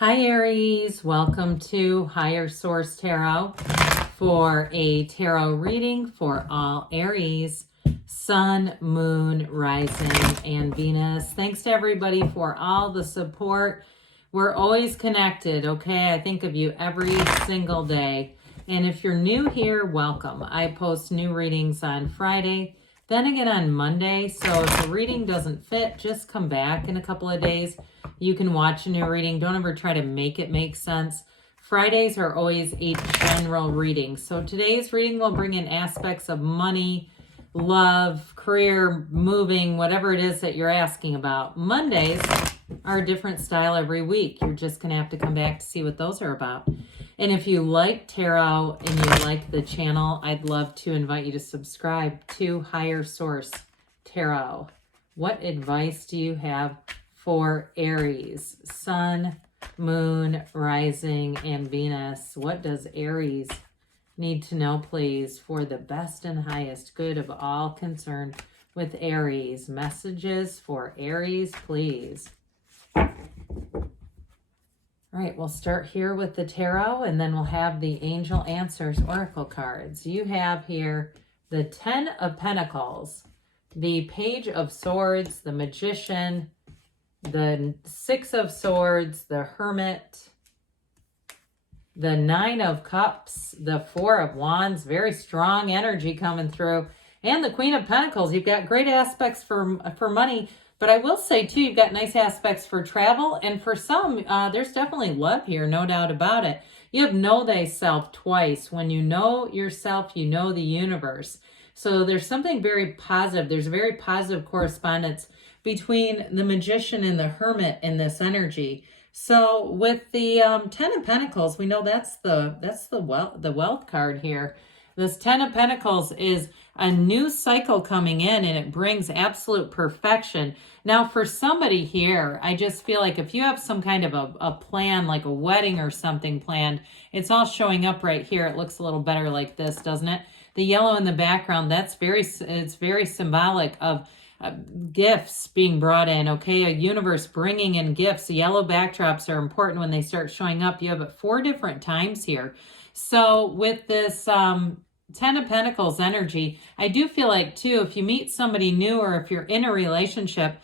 Hi Aries, welcome to Higher Source Tarot for a tarot reading for all Aries, Sun, Moon, Rising, and Venus. Thanks to everybody for all the support. We're always connected, okay? I think of you every single day. And if you're new here, welcome. I post new readings on Friday, then again on Monday. So if the reading doesn't fit, just come back in a couple of days. You can watch a new reading. Don't ever try to make it make sense. Fridays are always a general reading. So today's reading will bring in aspects of money, love, career, moving, whatever it is that you're asking about. Mondays are a different style every week. You're just going to have to come back to see what those are about. And if you like tarot and you like the channel, I'd love to invite you to subscribe to Higher Source Tarot. What advice do you have for Aries, Sun, Moon, Rising, and Venus? What does Aries need to know, please, for the best and highest good of all concerned with Aries? Messages for Aries, please. All right, we'll start here with the tarot, and then we'll have the Angel Answers Oracle cards. You have here the 10 of Pentacles, the Page of Swords, the Magician, the 6 of Swords, the Hermit, the 9 of Cups, the 4 of Wands, very strong energy coming through, and the Queen of Pentacles. You've got great aspects for money, but I will say too, you've got nice aspects for travel, and for some, there's definitely love here, no doubt about it. You have know thyself twice. When you know yourself, you know the universe. So there's something very positive. There's a very positive correspondence between the Magician and the Hermit in this energy. So with the 10 of Pentacles, we know that's the wealth card here. This 10 of Pentacles is a new cycle coming in, and it brings absolute perfection. Now, for somebody here, I just feel like if you have some kind of a plan, like a wedding or something planned, it's all showing up right here. It looks a little better like this, doesn't it? The yellow in the background, it's very symbolic of gifts being brought in, okay? A universe bringing in gifts. The yellow backdrops are important when they start showing up. You have it 4 different times here. So with this 10 of Pentacles energy, I do feel like too, if you meet somebody new or if you're in a relationship,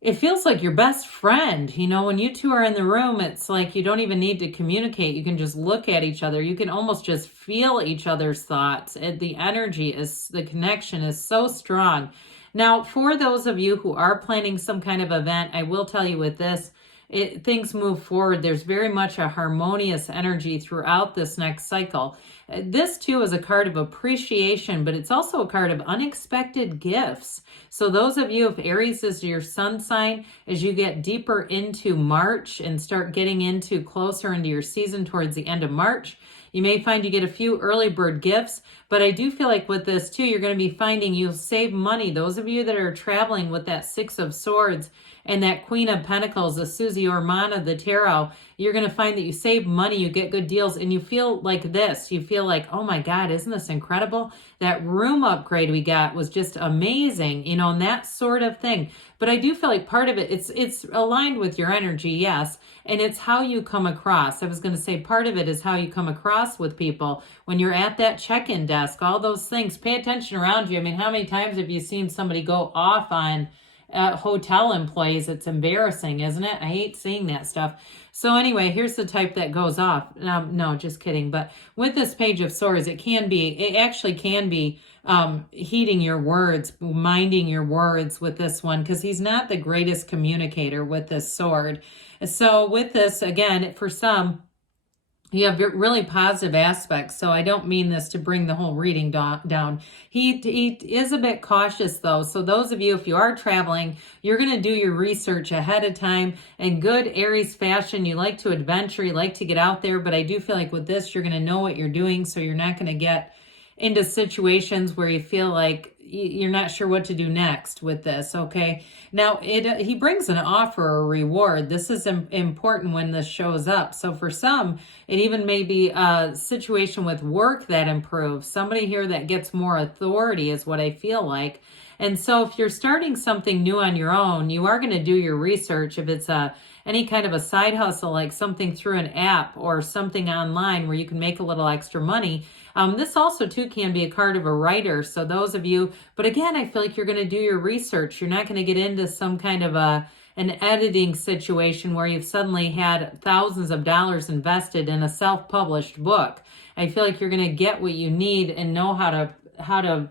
it feels like your best friend. You know, when you two are in the room, it's like you don't even need to communicate. You can just look at each other. You can almost just feel each other's thoughts. The energy is, the connection is so strong. Now, for those of you who are planning some kind of event, I will tell you with this, things move forward. There's very much a harmonious energy throughout this next cycle. This too is a card of appreciation, but it's also a card of unexpected gifts. So those of you, if Aries is your sun sign, as you get deeper into March and start getting into closer into your season towards the end of March, you may find you get a few early bird gifts, but I do feel like with this too, you're going to be finding you'll save money. Those of you that are traveling with that 6 of Swords and that Queen of Pentacles, the Susie Orman of the tarot, you're going to find that you save money, you get good deals, and you feel like this. You feel like, oh my God, isn't this incredible? That room upgrade we got was just amazing, you know, and that sort of thing. But I do feel like part of it, it's aligned with your energy, yes, and it's how you come across. I was going to say part of it is how you come across with people when you're at that check-in desk, all those things. Pay attention around you. I mean, how many times have you seen somebody go off on hotel employees? It's embarrassing, isn't it? I hate seeing that stuff. So anyway, here's the type that goes off. No, just kidding. But with this Page of Swords, it actually can be heeding your words, minding your words with this one, because he's not the greatest communicator with this sword. So with this, again, for some, you have really positive aspects, so I don't mean this to bring the whole reading down. He is a bit cautious, though. So those of you, if you are traveling, you're going to do your research ahead of time. In good Aries fashion, you like to adventure, you like to get out there, but I do feel like with this, you're going to know what you're doing, so you're not going to get into situations where you feel like you're not sure what to do next with this, okay? Now, he brings an offer or reward. This is important when this shows up. So for some, it even may be a situation with work that improves. Somebody here that gets more authority is what I feel like. And so if you're starting something new on your own, you are going to do your research. If it's any kind of a side hustle, like something through an app or something online where you can make a little extra money. This also too can be a card of a writer. So those of you, but again, I feel like you're going to do your research. You're not going to get into some kind of an editing situation where you've suddenly had thousands of dollars invested in a self-published book. I feel like you're going to get what you need and know how to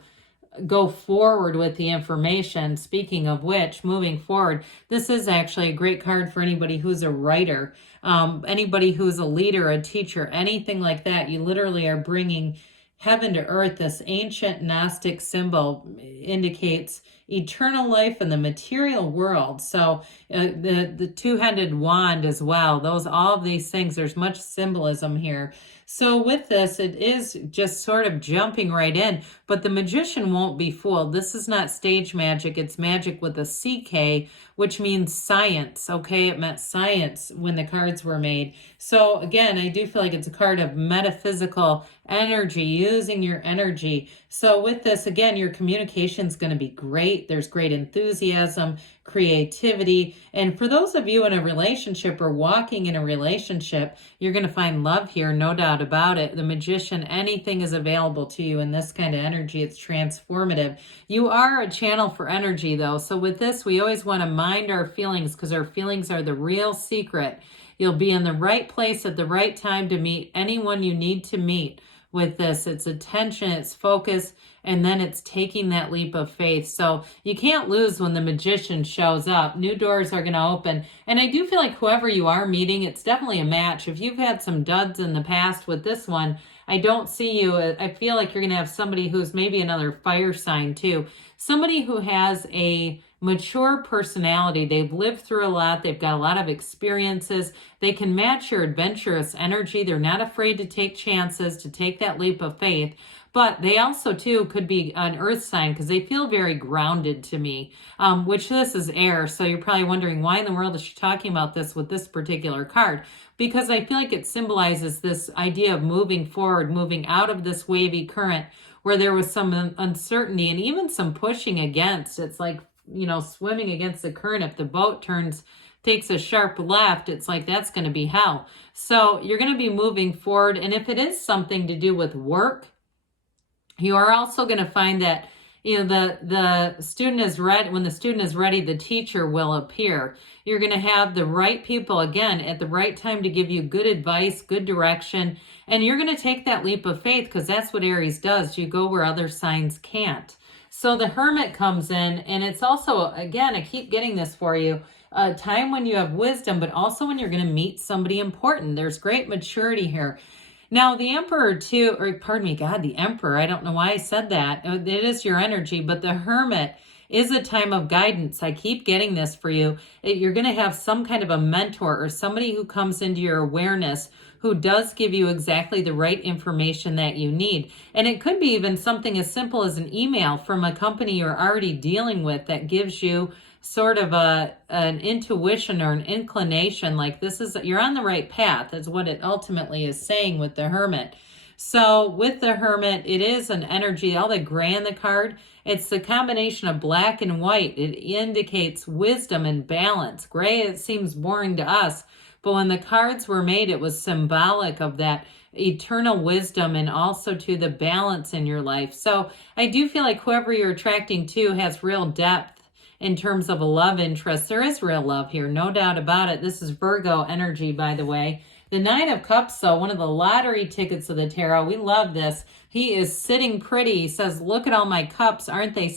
go forward with the information. Speaking of which, moving forward, this is actually a great card for anybody who's a writer, anybody who's a leader, a teacher, anything like that. You literally are bringing heaven to earth. This ancient Gnostic symbol indicates eternal life in the material world. So the two-headed wand as well, all of these things, there's much symbolism here. So with this, it is just sort of jumping right in, but the magician won't be fooled. This is not stage magic. It's magic with a CK, which means science. Okay, it meant science when the cards were made. So again, I do feel like it's a card of metaphysical energy, using your energy. So with this, again, your communication is going to be great. There's great enthusiasm, creativity. And for those of you in a relationship or walking in a relationship, you're going to find love here, no doubt about it. The magician, anything is available to you in this kind of energy. It's transformative. You are a channel for energy, though. So with this, we always want to mind our feelings, because our feelings are the real secret. You'll be in the right place at the right time to meet anyone you need to meet. With this, it's attention, it's focus, and then it's taking that leap of faith. So you can't lose when the magician shows up. New doors are going to open. And I do feel like whoever you are meeting, it's definitely a match. If you've had some duds in the past with this one, I don't see you. I feel like you're going to have somebody who's maybe another fire sign too. Somebody who has a mature personality. They've lived through a lot. They've got a lot of experiences. They can match your adventurous energy. They're not afraid to take chances, to take that leap of faith. But they also, too, could be an earth sign because they feel very grounded to me, which this is air. So you're probably wondering, why in the world is she talking about this with this particular card? Because I feel like it symbolizes this idea of moving forward, moving out of this wavy current where there was some uncertainty and even some pushing against. It's like, you know, swimming against the current. If the boat takes a sharp left, it's like that's going to be hell. So you're going to be moving forward. And if it is something to do with work, you are also going to find that, you know, the student is ready. When the student is ready, the teacher will appear. You're going to have the right people, again, at the right time to give you good advice, good direction. And you're going to take that leap of faith because that's what Aries does. You go where other signs can't. So the Hermit comes in, and it's also, again, I keep getting this for you, a time when you have wisdom, but also when you're going to meet somebody important. There's great maturity here. Now, the Emperor too, or pardon me, God, the Emperor, I don't know why I said that. It is your energy, but the Hermit is a time of guidance. I keep getting this for you. You're going to have some kind of a mentor or somebody who comes into your awareness who does give you exactly the right information that you need. And it could be even something as simple as an email from a company you're already dealing with that gives you sort of an intuition or an inclination, like you're on the right path, is what it ultimately is saying with the Hermit. So with the Hermit, it is an energy, all the gray in the card, it's the combination of black and white. It indicates wisdom and balance. Gray, it seems boring to us, but when the cards were made, it was symbolic of that eternal wisdom and also to the balance in your life. So I do feel like whoever you're attracting to has real depth in terms of a love interest. There is real love here, no doubt about it. This is Virgo energy, by the way. The Nine of Cups, though, one of the lottery tickets of the tarot. We love this. He is sitting pretty. He says, look at all my cups. Aren't they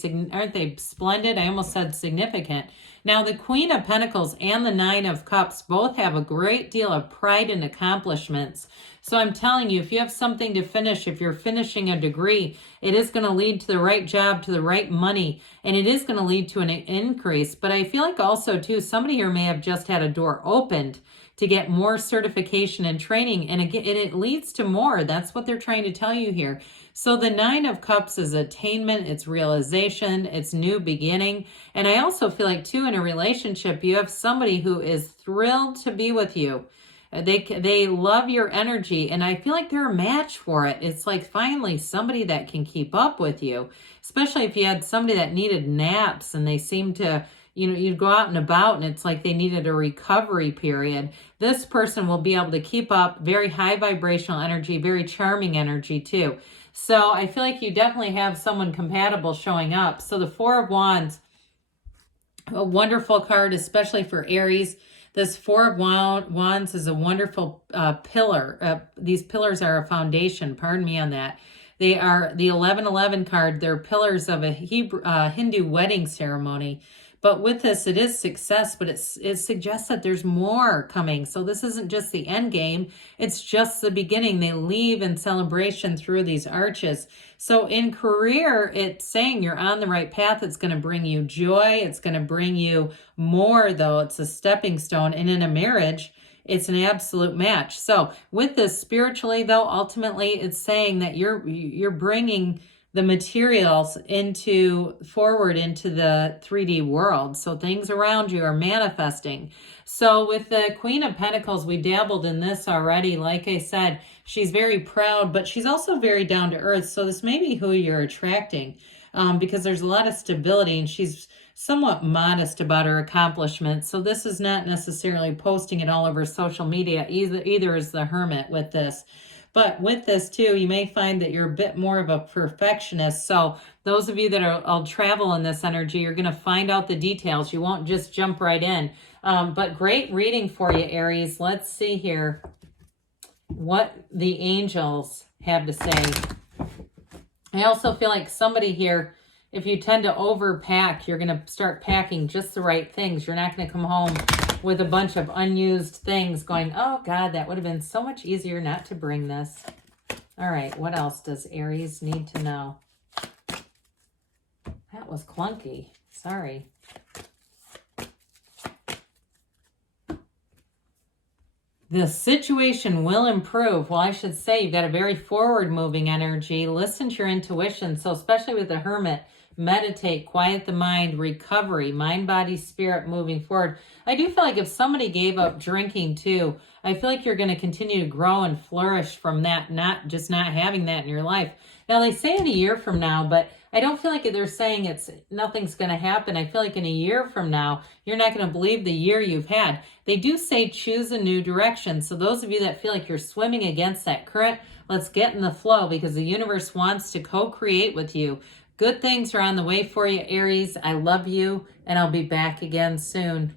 splendid? I almost said significant. Now, the Queen of Pentacles and the Nine of Cups both have a great deal of pride and accomplishments. So I'm telling you, if you have something to finish, if you're finishing a degree, it is going to lead to the right job, to the right money, and it is going to lead to an increase. But I feel like also, too, somebody here may have just had a door opened to get more certification and training, and again, it leads to more. That's what they're trying to tell you here. So the Nine of Cups is attainment, it's realization, it's new beginning. And I also feel like, too, in a relationship, you have somebody who is thrilled to be with you. They love your energy, and I feel like they're a match for it. It's like finally somebody that can keep up with you, especially if you had somebody that needed naps and they seem to you'd go out and about and it's like they needed a recovery period. This person will be able to keep up very high vibrational energy, very charming energy too. So I feel like you definitely have someone compatible showing up. So the Four of Wands, a wonderful card, especially for Aries. This Four of Wands is a wonderful pillar. These pillars are a foundation. Pardon me on that. They are the 1111 card. They're pillars of a Hindu wedding ceremony. But with this, it is success, but it suggests that there's more coming. So this isn't just the end game. It's just the beginning. They leave in celebration through these arches. So in career, it's saying you're on the right path. It's going to bring you joy. It's going to bring you more, though. It's a stepping stone. And in a marriage, it's an absolute match. So with this spiritually, though, ultimately, it's saying that you're bringing the materials forward into the 3D world. So things around you are manifesting. So with the Queen of Pentacles, we dabbled in this already. Like I said, she's very proud, but she's also very down to earth. So this may be who you're attracting, because there's a lot of stability and she's somewhat modest about her accomplishments. So this is not necessarily posting it all over social media. Either is the Hermit with this. But with this too, you may find that you're a bit more of a perfectionist. So those of you that will travel in this energy, you're going to find out the details. You won't just jump right in. But great reading for you, Aries. Let's see here what the angels have to say. I also feel like somebody here, if you tend to overpack, you're going to start packing just the right things. You're not going to come home with a bunch of unused things going, oh God, that would have been so much easier not to bring this. All right, what else does Aries need to know? That was clunky. Sorry. The situation will improve. Well, I should say you've got a very forward-moving energy. Listen to your intuition. So especially with the Hermit, meditate, quiet the mind, recovery, mind, body, spirit, moving forward. I do feel like if somebody gave up drinking too, I feel like you're going to continue to grow and flourish from that, not having that in your life. Now, they say in a year from now, but I don't feel like they're saying nothing's going to happen. I feel like in a year from now, you're not going to believe the year you've had. They do say choose a new direction. So those of you that feel like you're swimming against that current, let's get in the flow because the universe wants to co-create with you. Good things are on the way for you, Aries. I love you, and I'll be back again soon.